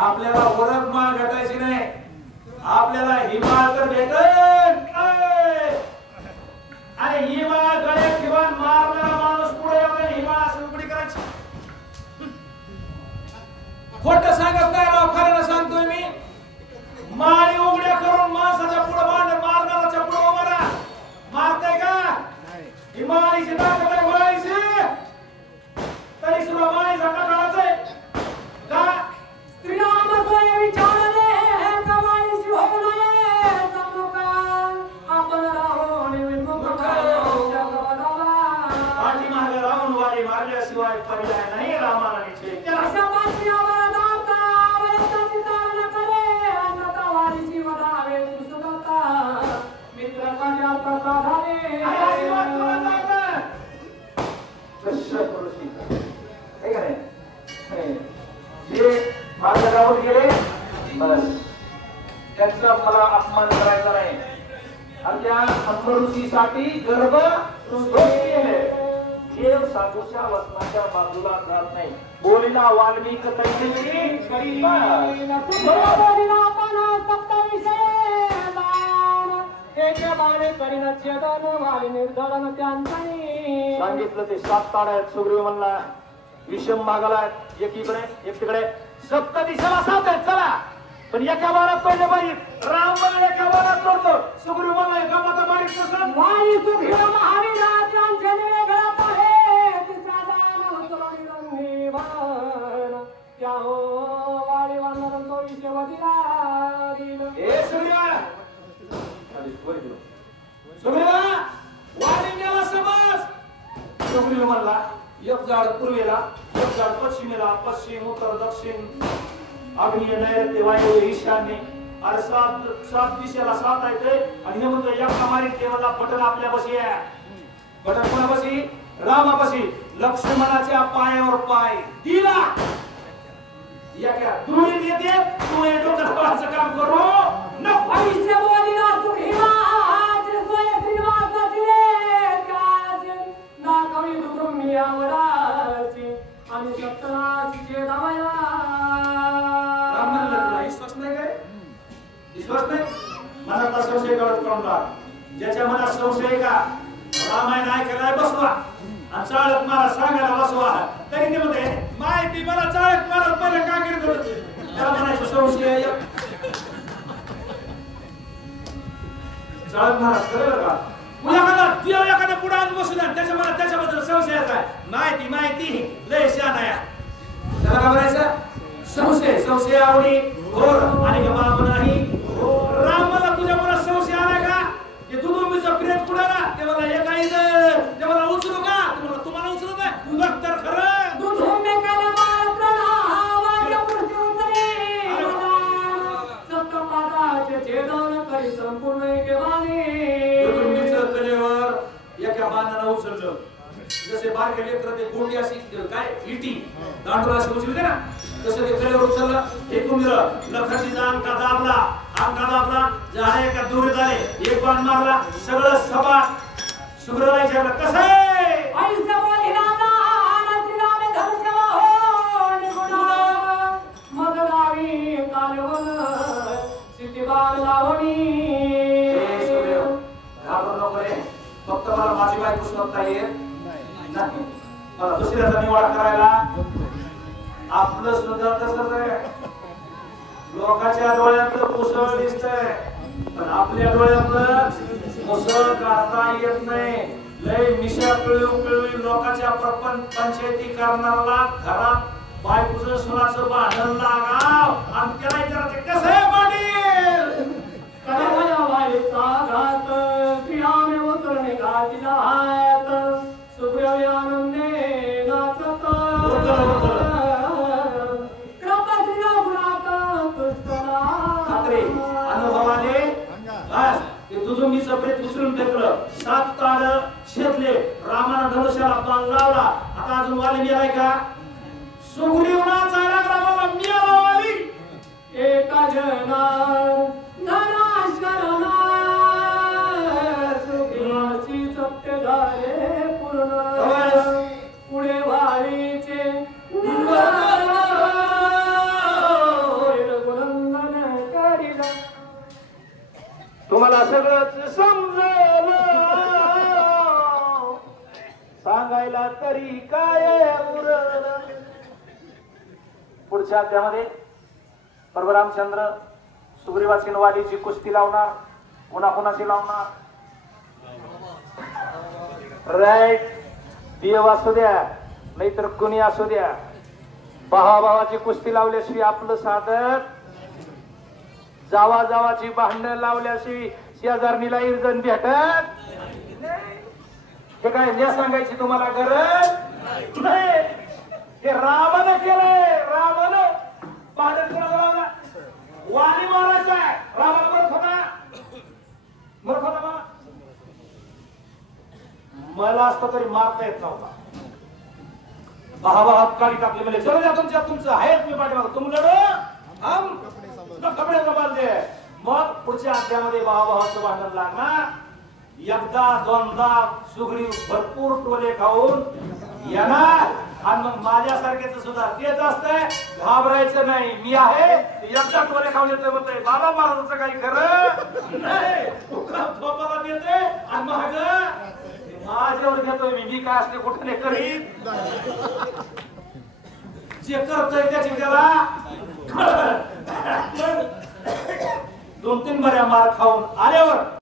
आपल्याला वरद माळ भेटायची नाही, आपल्याला ही माळ तर भेटेल. आणि ही माळ गळ्यात ठेवून मारणारा माणूस पुढे येऊन ही माळ असं उघडी करायची. खोटं सांगत नाही राव, खरं सांगतोय मी. माळी उघड्या करून माणसाच्या पुढे मारणाराच्या पुढे उभा राहा. मारताय का? ही माळीची ताकद आहे, माळीची. तरी सुद्धा माळीचा कटाळाच आहे का? श्रीराम सोय विचारले कमाईची होऊ नये सम्मुखात आपण राहून विमुख पाठीमागे राहून वारी मारल्याशिवाय पर्याय नाही रामाला निश्चय. अशा पाठी अवदाता वयताची तारण करे अन्नता वारीची वदावे सुसुगता मित्र कन्या प्रसादाने आशीर्वाद तुला तश्य पुरुषी हे का नाही? जे माझ्या गावात गेले बस त्यांचा मला अपमान करायचा नाही. आणि त्या अंबरुषीसाठी गर्भ केले. देव साधूच्या वचनाच्या बाजूला जात नाही. बोलीला वाल्मिक तैसी करी बरोबरीला पण सप्तविषय दान एक बाणे करीन छेदन वाली निर्धरण त्यांचणी. सांगितलं ते 7 ताड्या आहेत. सुग्रीव म्हणला विषम मागाला एकीकडे एक तिकडे, सप्त दिशेला 7 आहेत. चला पण एका बारात पहिले मारीत राम मला एका बारात तोडतो. सुग्रीव मला एका बारात मारीत कसं वाली सुग्रीव महावीराच्या वेगळा पाहे तिचा दान उतरणी रंगी भान त्या हो वाली वानर तो विषवतीला दिल. ए सुग्रीवा सुग्रीवा वाली मेला समज. सुग्रीव म्हणला एक झाड पूर्वेला, एक झाड पश्चिमेला, पश्चिम उत्तर दक्षिण अग्निय नैऋत्य वायू ईशान्य. अरे 7 दिशेला 7 आहेत. आणि हे म्हणतो एका मारीत देवाला बटन आपल्यापाशी आहे. बटन कोणापाशी? रामापाशी. लक्ष्मणाच्या पायावर पाय दिला. एका दुरीत येते तू हे डोक्याचं काम करू नको. आयुष्य बोलीला सुग्रीवा सोय श्रीनिवासाची त्याच ना कवी दुर्मी आवडाची आणि सप्तराची दावया. विश्वास नाही काय? विश्वास नाही? मनातला संशय कळत कोणता? ज्याच्या मनात संशय का रामायण ऐकायला बसवा आणि चाळक मला सांगायला बसवा. तरी ते म्हणते माहिती मला चाळक मला पहिलं का करत होते. त्याला म्हणायचं संशय. चाळक महाराज करेल का? एखाद्या पुढे बसून त्याच्या मनात त्याच्याबद्दल संशय आहे. माहिती लय शान आहे. त्याला काय म्हणायचं? संशय आवडी घोर आणि बाब नाही. राम मला तुझ्या मनात संशय आलाय का? ते दुदुंबीचं प्रेत पुढाला ते मला हे काही ते मला उचलू का? तुम्हाला उचलू काय? बघ तर खरं दुधुंबे काला मात्र वाक्य मूर्ती उतरे सप्तपादाचे छेदन करी संपूर्ण एकेवाने. दुदुंबीचं कलेवर एका बाणाला उचललं. जसे बारके लेकर ते गोंडी अशी काय इटी दांडूला अशी उचलते ना, तसं ते कलेवर उचललं. एकूण लखाजीचा अंगठा दाबला झाले एका दूर झाले. एक बाण मारला सगळं सभा. सुग्रीवाला विचारलं कसं आहे? आयुष्य बोलीला श्रीरामे धनुष्यवा हो निगुणा मग गावी कालवण सिद्धिबाग लावणी. घाबरू नको रे. फक्त मला माझी बायको सुद्धा येत नाही. मला दुसऱ्याचा निवाडा करायला आपलं सुद्धा तसंच आहे. लोकांच्या डोळ्यातलं मुसळ दिसतंय पण आपल्या डोळ्यातलं मुसळ काढता येत नाही. लय मिशा पिळवी लोकांच्या पंचायती करणारा घरात बायकोचं सुनाचं भांडण लागाव आणि त्याला विचारायचे कसं आहे पाटील? कळवया वाईचा घात श्रीरामे उतरणे घातीला हात सुग्रीव आनंदे नाचत कृपा श्रीरामनाथ तुष्टला. खात्री अनुभवाने बस ते दुदुंबीचं प्रेत उचलून फेकलं. 7 ताड छेदले. रामानं धनुष्याला बाण लावला. आता अजून वाली गेलाय का? सुग्रीवनाचा रामाला मिळाला वाली. एका जना धनाश करणार सुग्रीव सत्य झाले पूर्ण पुढे वारीचे रघुनंदन करील तुम्हाला सगळंच समजलं सांगायला तरी काय उरलं. पुढच्या अध्यामध्ये प्रभू रामचंद्र सुग्रीवाची वालीची कुस्ती लावणार. कोणाकोणाची लावणार? राईट. देव असू द्या नाहीतर कुणी असू द्या, भावाभावाची कुस्ती लावल्याशिवाय आपलं साधत, जावाची भांडण लावल्याशिवाय शेजारणीला इर्जन भेटत. हे काय ज्या सांगायची तुम्हाला गरज नाही. हे रामानं केलंय. रामानं भांडण कोणाला लावला? वाली मारायचा आहे. रामाला मरत होता मला असतं तरी मारता येत नव्हता. भावाभावात काळी टाकली म्हणजे चलो द्या तुमचं आहेत मी पाठीमाग तुमच्याकडं कपडे कपाल दे. मग पुढच्या अध्यामध्ये भावाभावाचं भांडण लागणार. एकदा दोनदा सुग्रीव भरपूर टोले खाऊन येणार आणि मग माझ्यासारखेच सुद्धा तेच असतंय. घाबरायचं नाही, मी आहे. एकदा टोले खाऊन येतोय म्हणतोय बाबा महाराजांचं काही खरं नाही. झोपाला देते आणि मग माझ्यावर घेतोय मी काय असले कुठे नाही करीत. जे करतोय त्याची त्याला 2-3 बऱ्या मार खाऊन आल्यावर